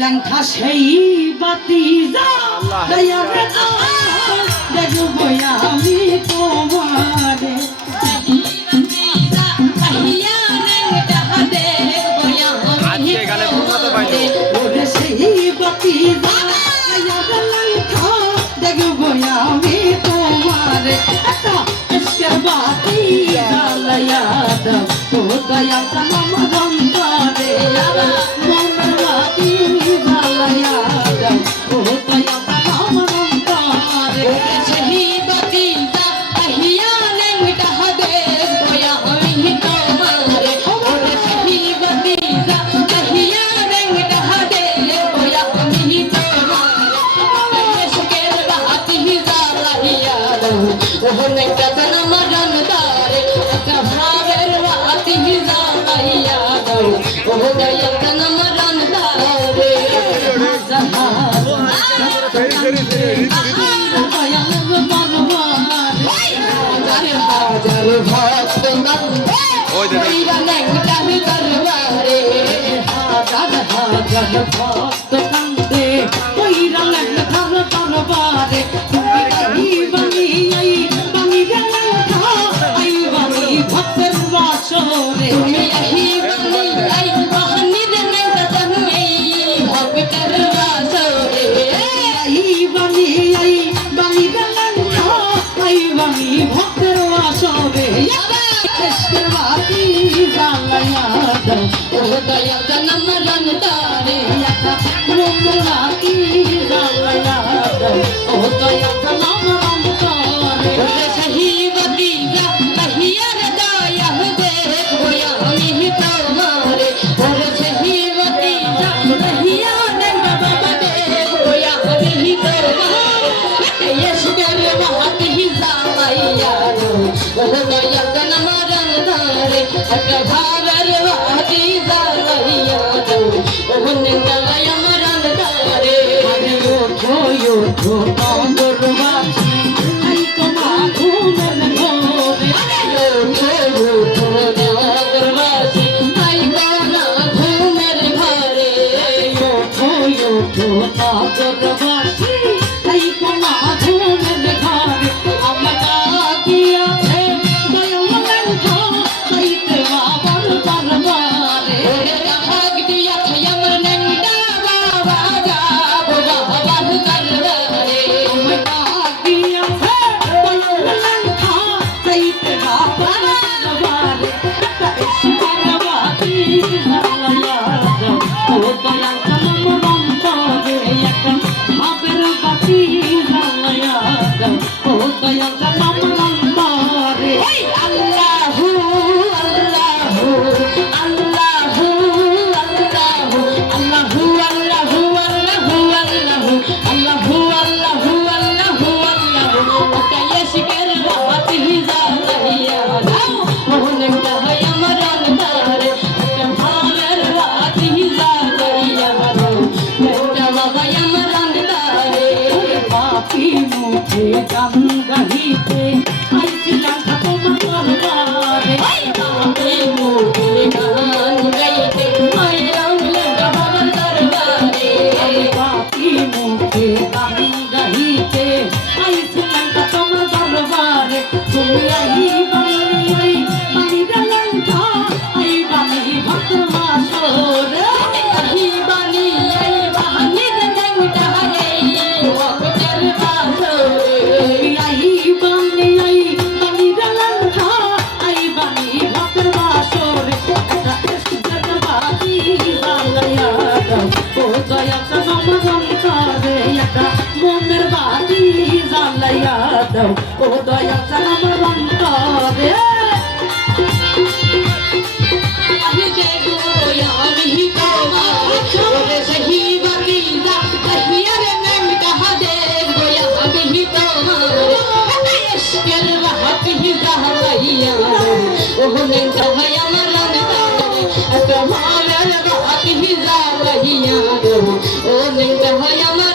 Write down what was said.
লেঙ্কা সেই বাতি দেখবো আমি তোমারে সেই বাতি দেখবো আমি তোমারে বাতি জ্বালাইয়া দাও দয়া সালাম রন্তরে মনের বাতি জ্বালাইয়া দাও দয়া সালাম রন্তরে সেই বাতি আহিয়া নেংটা দেখবো আমি তোমারে সেই বাতি আহিয়া নেংটা দেখবো আমি তোমারে সুখের বাতি জ্বালাইয়া দাও নেংটা সালাম রন্তরে ভাবের বাতি জ্বালাইয়া দাও দয়া সালাম রন্তরে হাজার ভক্ত হাজার ভক্ত কান্দে কইরা লেখার দরবারে তুমি বানি আই বানি লেখা আই বানি ভক্তের বাসরে আই বানি আই বানি লেখা জানি ভক্তের বাসরে আই বানি লেখা আই বানি ভক্তের বাসরে কৃষ্ণ বাতি জ্বালাইয়া দাও দয়া জনম রন্তরে বাতি জ্বালাইয়া দাও দয়া জনম রন্তরে সেই বাতি আহিয়ার দয়া দেখবো আমি তোমারে সেই বাতি আহিয়ার বাবা দেখবো আমি তোমারে এসকের বাতি জ্বালাইয়া দাও দয়া জনম রন্তরে ভাবের বাতি জ্বালাইয়া দাও দয়া মরণ ধরে ওঠো ওঠো নগর বাসি আই তোমা ঘুমের ঘরে ওঠো ওঠো নগর বাসি আই তোমা ঘুমের ঘরে ওঠো ওঠো নগর বাসি আই তোমা ঘুমের ঘরে আমরা ডাকিয়াছে দয়া মরণ খাইতে বাবার দরবারে ডাক দিয়াছে আমার নেংটা বাবা যাব বাবার দরবারে ডাক দিয়াছে দয়া মরণ খাইতে বাবার দরবারে ইশকের বাতি জ্বালাইয়া দাও দয়া সালাম রন্তরে একটা ভাবের বাতি জ্বালাইয়া দাও দয়া সালাম রন্তরে আল্লাহু আল্লাহু আল্লাহু আল্লাহু আল্লাহু আল্লাহু আল্লাহু আল্লাহু আল্লাহু আল্লাহু আল্লাহু ইশকের বাতি জ্বালাইয়া দাও নেংটা হয় আমার অন্তরে ভাবের বাতি জ্বালাইয়া দাও নেংটা হয় আমার অন্তরে পাপি মুখে গান গাহিতে আইছিলাম তোমার দরবারে পাপি মুখে গান গাইতে আইলাম বাবার দরবারে পাপি মুখে গান গাহিতে আইছিলাম তোমার দরবারে তুমি আই বানি রেলঙ্কা আই বানি ভক্ত মাসরে আই বানি রেলঙ্কা আই ভক্তের বাসরে আই বানি রেলঙ্কা আই বানি ভক্তের বাসরে ইশকের বাতি জ্বালাইয়া দাও দয়া সালাম রন্তরে একটা মনের বাতি জ্বালাইয়া দাও দয়া সালাম রন্তরে আমি দেখবো আমি তোমারে সেই বাতি আহিয়ার নেংটা দেখবো আমি তোমারে ইশকের বাতি জ্বালাইয়া দাও নেংটা হয় আমার অন্তরে একটা ভাবের বাতি জ্বালাইয়া দাও নেংটা হয় আমার